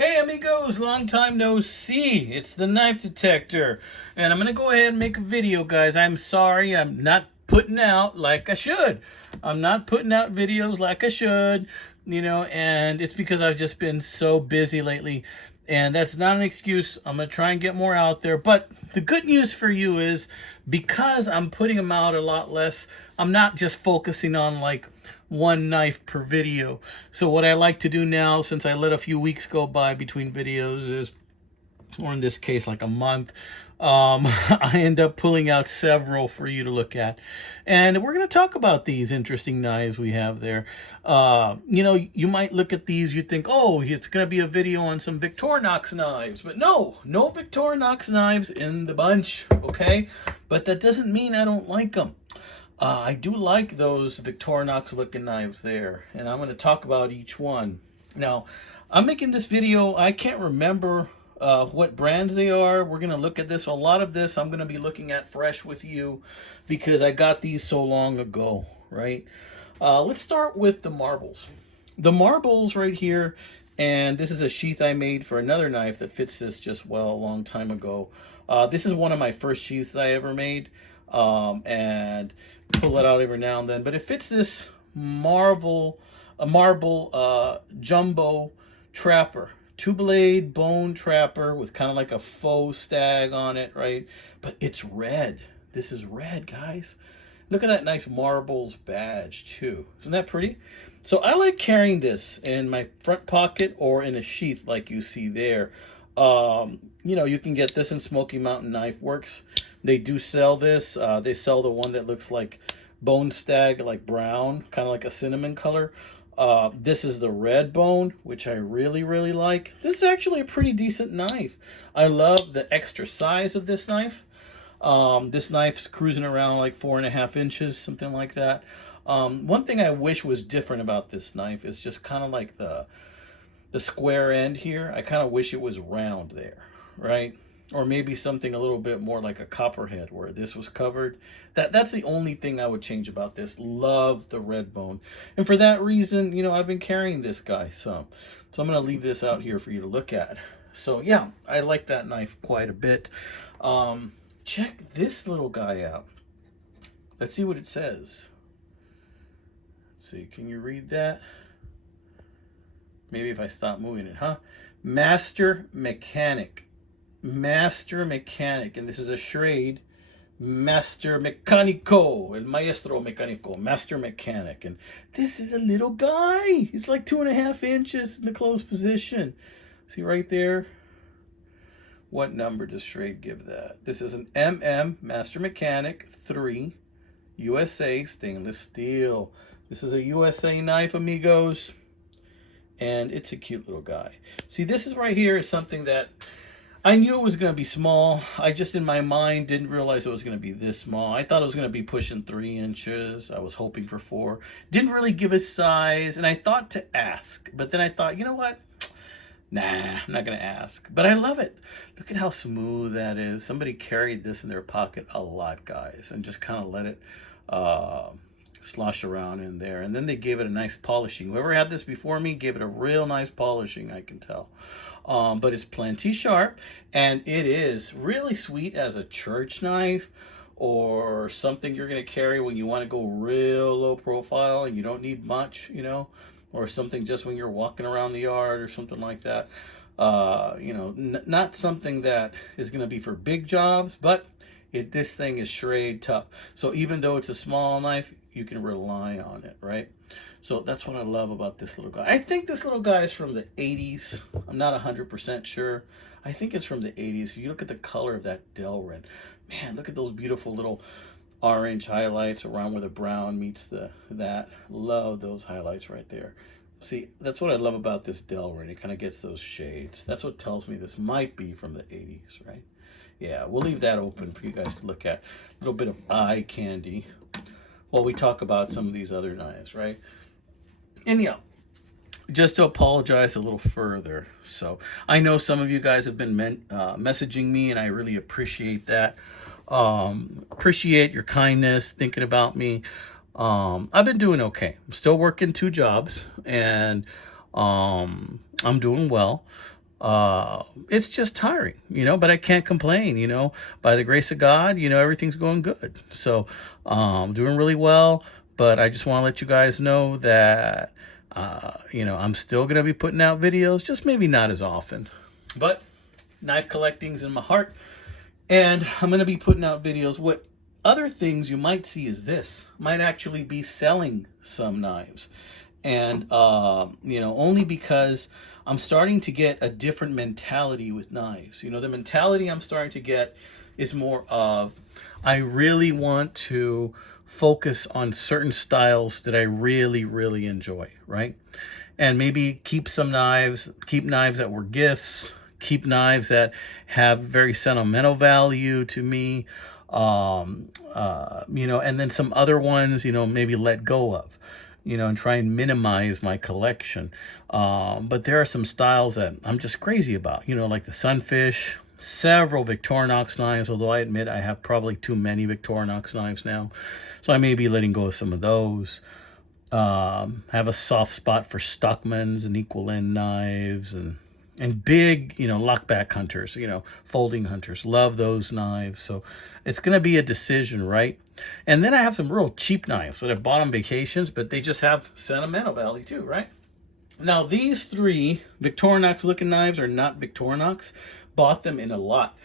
Hey amigos, long time no see. It's the knife detector. And I'm going to go ahead and make a video, guys. I'm sorry I'm not putting out like I should. I'm not putting out videos like I should, and it's because I've just been so busy lately. And that's not an excuse. I'm going to try and get more out there. But the good news for you is because I'm putting them out a lot less, I'm not just focusing on like one knife per video. So what I like to do now, since I let a few weeks go by between videos, is, or in this case like a month, I end up pulling out several for you to look at, and we're going to talk about these interesting knives we have there. You might look at these, you think, oh, it's going to be a video on some Victorinox knives, but no Victorinox knives in the bunch, okay? But that doesn't mean I don't like them. I do like those Victorinox looking knives there, and I'm going to talk about each one. Now, I'm making this video, I can't remember what brands they are. We're going to look at this. A lot of this I'm going to be looking at fresh with you because I got these so long ago, right? Let's start with the marbles. The marbles right here, and this is a sheath I made for another knife that fits this just well a long time ago. This is one of my first sheaths I ever made, and pull it out every now and then. But it fits this marble jumbo trapper. Two-blade bone trapper with kind of like a faux stag on it, right? But it's red. This is red, guys. Look at that nice marbles badge, too. Isn't that pretty? So I like carrying this in my front pocket or in a sheath like you see there. You can get this in Smoky Mountain Knife Works. They do sell this. They sell the one that looks like bone stag, like brown, kind of like a cinnamon color. This is the red bone, which I really, really like. This is actually a pretty decent knife. I love the extra size of this knife. This knife's cruising around like 4.5 inches, something like that. One thing I wish was different about this knife is just kind of like the square end here. I kind of wish it was round there, right? Or maybe something a little bit more like a copperhead where this was covered. That's the only thing I would change about this. Love the red bone. And for that reason, I've been carrying this guy some. So I'm going to leave this out here for you to look at. So yeah, I like that knife quite a bit. Check this little guy out. Let's see what it says. Let's see, can you read that? Maybe if I stop moving it, huh? Master Mechanic. Master Mechanic. And this is a Schrade. Master Mecanico. El Maestro Mecanico. Master Mechanic. And this is a little guy. He's like 2.5 inches in the closed position. See right there? What number does Schrade give that? This is an MM Master Mechanic 3 USA stainless steel. This is a USA knife, amigos. And it's a cute little guy. See, this is right here is something that I knew it was going to be small. I just, in my mind, didn't realize it was going to be this small. I thought it was going to be pushing 3 inches. I was hoping for 4. Didn't really give it size, and I thought to ask. But then I thought, you know what? Nah, I'm not going to ask. But I love it. Look at how smooth that is. Somebody carried this in their pocket a lot, guys, and just kind of let it slosh around in there. And then they gave it a nice polishing. Whoever had this before me gave it a real nice polishing, I can tell. But it's plenty sharp, and it is really sweet as a church knife or something you're going to carry when you want to go real low profile and you don't need much, or something just when you're walking around the yard or something like that. Not something that is going to be for big jobs, but this thing is Schrade tough. So even though it's a small knife, you can rely on it, right? So that's what I love about this little guy. I think this little guy is from the 80s. I'm not 100% sure. I think it's from the 80s. If you look at the color of that Delrin, man, look at those beautiful little orange highlights around where the brown meets that. Love those highlights right there. See, that's what I love about this Delrin. It kind of gets those shades. That's what tells me this might be from the 80s, right? Yeah, we'll leave that open for you guys to look at. A little bit of eye candy while we talk about some of these other knives, right? And yeah, just to apologize a little further. So I know some of you guys have been messaging me, and I really appreciate that. Appreciate your kindness, thinking about me. I've been doing okay. I'm still working 2 jobs, and I'm doing well. It's just tiring, but I can't complain, by the grace of God, everything's going good. So, doing really well, but I just want to let you guys know that, I'm still going to be putting out videos, just maybe not as often, but knife collecting's in my heart, and I'm going to be putting out videos. What other things you might see is this. Might actually be selling some knives. And, only because I'm starting to get a different mentality with knives. The mentality I'm starting to get is more of, I really want to focus on certain styles that I really, really enjoy, right? And maybe keep knives that were gifts, keep knives that have very sentimental value to me, and then some other ones, maybe let go of, and try and minimize my collection. But there are some styles that I'm just crazy about, like the Sunfish, several Victorinox knives, although I admit I have probably too many Victorinox knives now. So I may be letting go of some of those. Have a soft spot for Stockmans and equal end knives and big, lockback hunters, folding hunters. Love those knives. So it's going to be a decision, right? And then I have some real cheap knives that I've bought on vacations, but they just have sentimental value too, right? Now, these three Victorinox looking knives are not Victorinox. Bought them in a lot.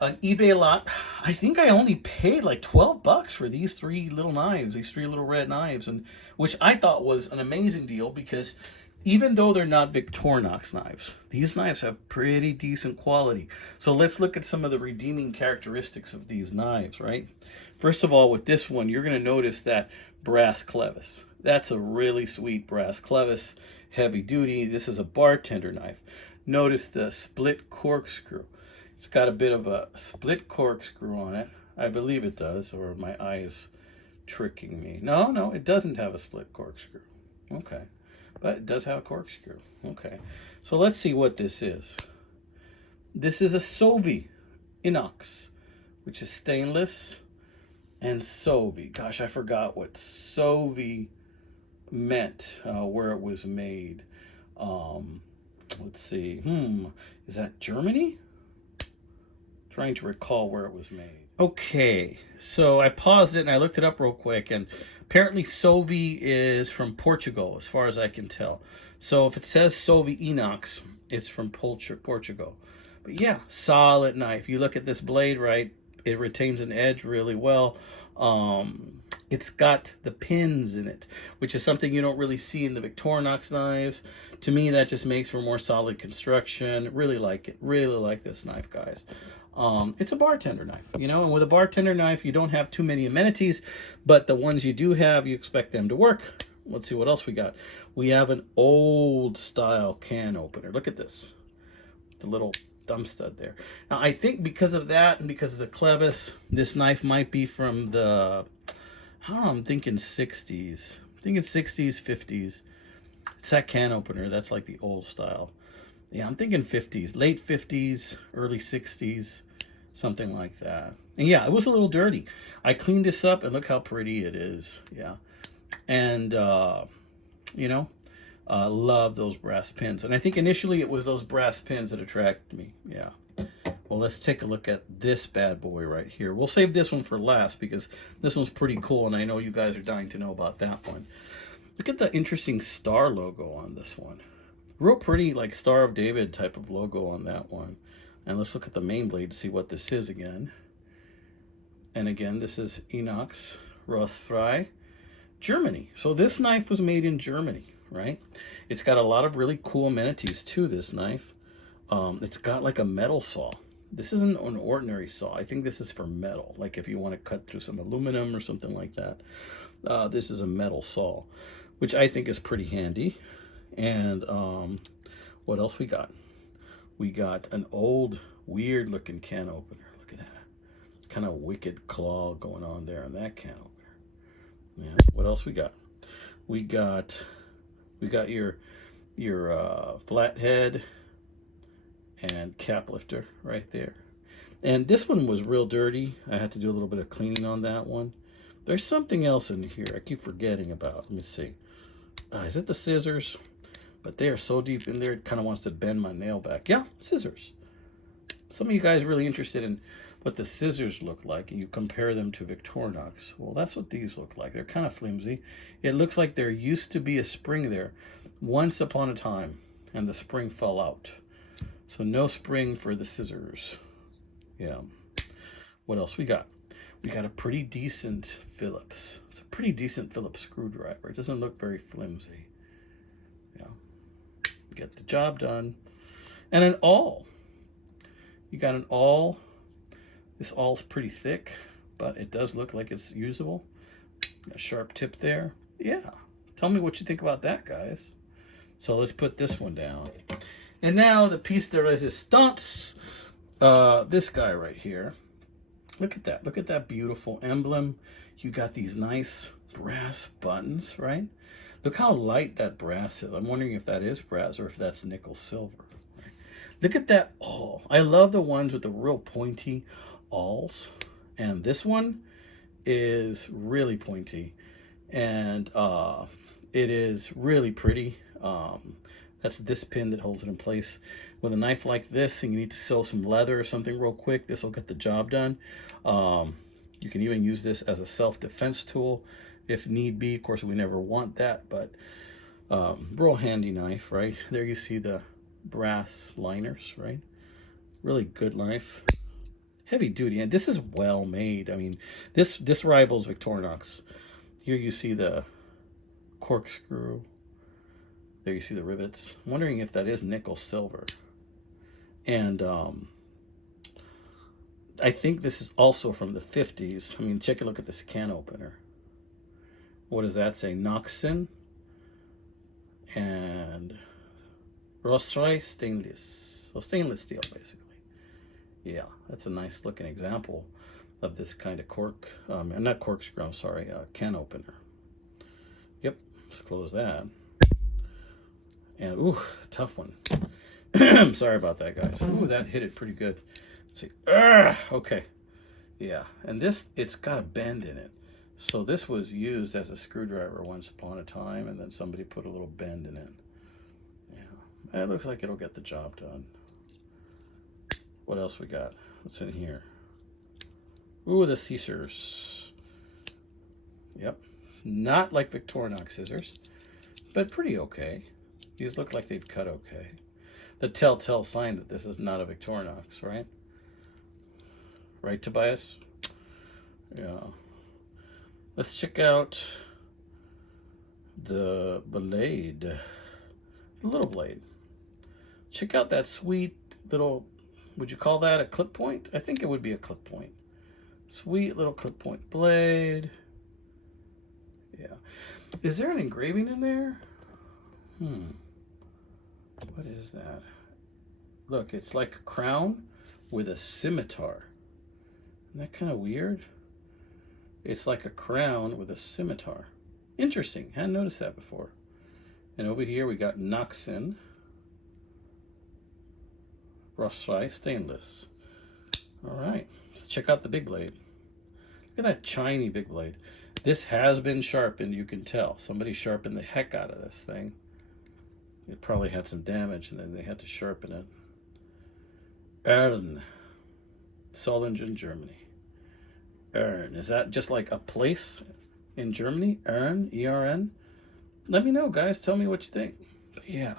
An eBay lot. I think I only paid like $12 for these three little knives, these three little red knives, and which I thought was an amazing deal because even though they're not Victorinox knives, these knives have pretty decent quality. So let's look at some of the redeeming characteristics of these knives, right? First of all, with this one, you're going to notice that brass clevis. That's a really sweet brass clevis, heavy duty. This is a bartender knife. Notice the split corkscrew. It's got a bit of a split corkscrew on it. I believe it does, or my eye is tricking me. No, it doesn't have a split corkscrew. Okay. But it does have a corkscrew. Okay. So let's see what this is. This is a Sovi inox, which is stainless and Sovi. Gosh, I forgot what Sovi meant, where it was made. Let's see. Is that Germany? Trying to recall where it was made. Okay, so I paused it and I looked it up real quick, and apparently Sovi is from Portugal, as far as I can tell. So if it says Sovi inox, it's from Portugal. But yeah, solid knife. You look at this blade, right? It retains an edge really well. It's got the pins in it, which is something you don't really see in the Victorinox knives. To me, that just makes for more solid construction. Really like it. Really like this knife, guys. It's a bartender knife, and with a bartender knife, you don't have too many amenities, but the ones you do have, you expect them to work. Let's see what else we got. We have an old style can opener. Look at this, the little thumb stud there. Now, I think because of that and because of the clevis, this knife might be from the, I don't know, I'm thinking 60s. I'm thinking 60s, 50s. It's that can opener. That's like the old style. Yeah, I'm thinking 50s, late 50s, early 60s, something like that. And yeah, it was a little dirty. I cleaned this up, and look how pretty it is. Yeah. And, love those brass pins. And I think initially it was those brass pins that attracted me. Yeah. Well, let's take a look at this bad boy right here. We'll save this one for last because this one's pretty cool, and I know you guys are dying to know about that one. Look at the interesting star logo on this one. Real pretty, like Star of David type of logo on that one. And let's look at the main blade to see what this is again. And again, this is Inox Rostfrei, Germany. So this knife was made in Germany, right? It's got a lot of really cool amenities to this knife. It's got like a metal saw. This isn't an ordinary saw. I think this is for metal, like if you want to cut through some aluminum or something like that. This is a metal saw, which I think is pretty handy. And what else we got? We got an old, weird looking can opener. Look at that. Kind of wicked claw going on there on that can opener. Yeah. What else we got? We got your flathead and cap lifter right there. And this one was real dirty. I had to do a little bit of cleaning on that one. There's something else in here I keep forgetting about. Let me see. Is it the scissors? but they are so deep in there, it kind of wants to bend my nail back. Yeah, scissors. Some of you guys are really interested in what the scissors look like, and you compare them to Victorinox. Well, that's what these look like. They're kind of flimsy. It looks like there used to be a spring there once upon a time, and the spring fell out. So no spring for the scissors. Yeah. What else we got? We got a pretty decent Phillips. It's a pretty decent Phillips screwdriver. It doesn't look very flimsy. Yeah. Get the job done. And an awl. You got an awl. This awl's pretty thick, but it does look like it's usable. A sharp tip there. Yeah. Tell me what you think about that, guys. So let's put this one down. And now the piece de resistance. This guy right here. Look at that. Look at that beautiful emblem. You got these nice brass buttons, right? Look how light that brass is. I'm wondering if that is brass or if that's nickel silver. Right? Look at that awl. I love the ones with the real pointy awls. And this one is really pointy. And it is really pretty. That's this pin that holds it in place. With a knife like this, and you need to sew some leather or something real quick, this will get the job done. You can even use this as a self-defense tool if need be. Of course, we never want that, but real handy knife, right? There you see the brass liners, right? Really good knife. Heavy duty, and this is well made. I mean, this rivals Victorinox. Here you see the corkscrew. There you see the rivets. I'm wondering if that is nickel silver. And I think this is also from the 50s. I mean, check a look at this can opener. What does that say? Noxen and Rossroy stainless. So stainless steel, basically. Yeah, that's a nice looking example of this kind of cork. Not corkscrew, I'm sorry, can opener. Yep, let's close that. And, ooh, tough one. Sorry about that, guys. Ooh, that hit it pretty good. Let's see. Okay. Yeah, and this, it's got a bend in it. So this was used as a screwdriver once upon a time, and then somebody put a little bend in it. Yeah, it looks like it'll get the job done. What else we got? What's in here? Ooh, the scissors. Yep. Not like Victorinox scissors, but pretty okay. These look like they'd cut okay. The telltale sign that this is not a Victorinox, right? Right, Tobias? Yeah. Let's check out the blade. The little blade. Check out that sweet little, would you call that a clip point? I think it would be a clip point. Sweet little clip point blade. Yeah. Is there an engraving in there? What is that? Look, it's like a crown with a scimitar. Isn't that kind of weird? It's like a crown with a scimitar. Interesting. Hadn't noticed that before. And over here we got Noxen. Rossroy stainless. All right. Let's check out the big blade. Look at that shiny big blade. This has been sharpened, you can tell. Somebody sharpened the heck out of this thing. It probably had some damage, and then they had to sharpen it. Ern. Solingen, Germany. Ern. Is that just like a place in Germany? Ern? E-R-N? Let me know, guys. Tell me what you think. But yeah,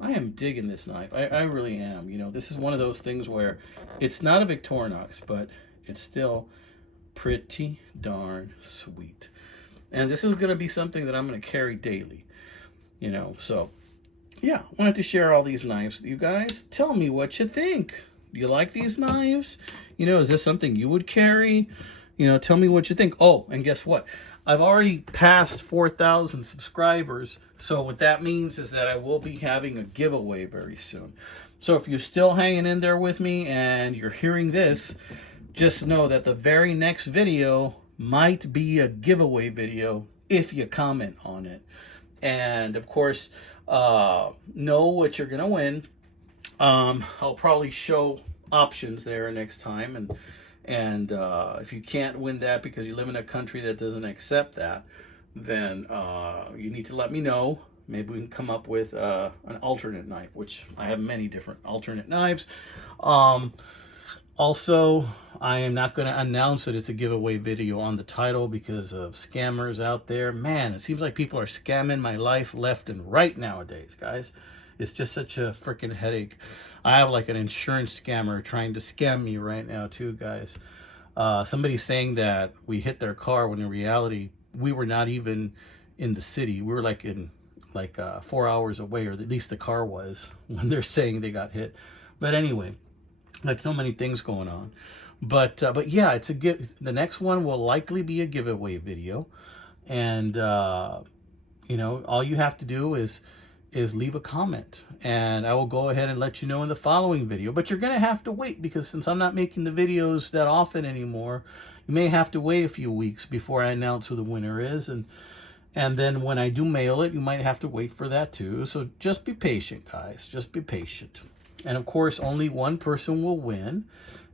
I am digging this knife. I really am. You know, this is one of those things where it's not a Victorinox, but it's still pretty darn sweet. And this is going to be something that I'm going to carry daily. You know, so yeah, wanted to share all these knives with you guys. Tell me what you think. Do you like these knives? You know, is this something you would carry? You know, tell me what you think. Oh, and guess what? I've already passed 4,000 subscribers. So what that means is that I will be having a giveaway very soon. So if you're still hanging in there with me and you're hearing this, just know that the very next video might be a giveaway video if you comment on it. And of course, know what you're gonna win. I'll probably show options there next time, and if you can't win that because you live in a country that doesn't accept that, then you need to let me know. maybe we can come up with an alternate knife, which I have many different alternate knives. Also, I am not going to announce that it's a giveaway video on the title because of scammers out there. Man, it seems like people are scamming my life left and right nowadays, guys. It's just such a freaking headache. I have like an insurance scammer trying to scam me right now too, guys. Somebody's saying that we hit their car when in reality, we were not even in the city. We were like in 4 hours away, or at least the car was, when they're saying they got hit. But anyway, like so many things going on. But yeah, it's the next one will likely be a giveaway video. And you know, all you have to do is leave a comment, and I will go ahead and let you know in the following video. But you're gonna have to wait, because since I'm not making the videos that often anymore, you may have to wait a few weeks before I announce who the winner is. And then when I do mail it, you might have to wait for that too. So just be patient, guys. Just be patient. And of course, only one person will win.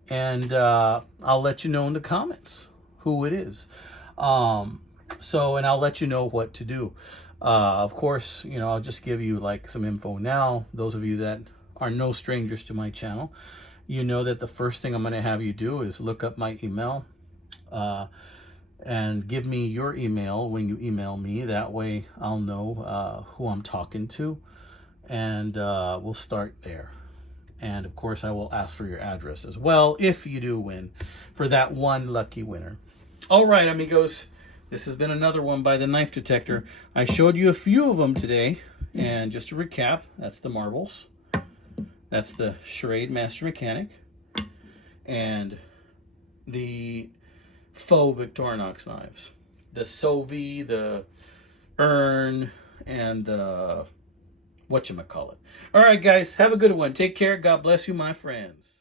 And I'll let you know in the comments who it is. And I'll let you know what to do. Of course, you know, I'll just give you like some info now. Those of you that are no strangers to my channel, you know that the first thing I'm going to have you do is look up my email. And give me your email when you email me. That way I'll know who I'm talking to, and we'll start there. And of course I will ask for your address as well if you do win, for that one lucky winner. All right, amigos, this has been another one by the Knife Detector. I showed you a few of them today, and just to recap, that's the marbles, that's the Schrade Master Mechanic, and the faux Victorinox knives, the Sovi, the Earn, and the whatchamacallit. All right, guys, have a good one. Take care. God bless you, my friends.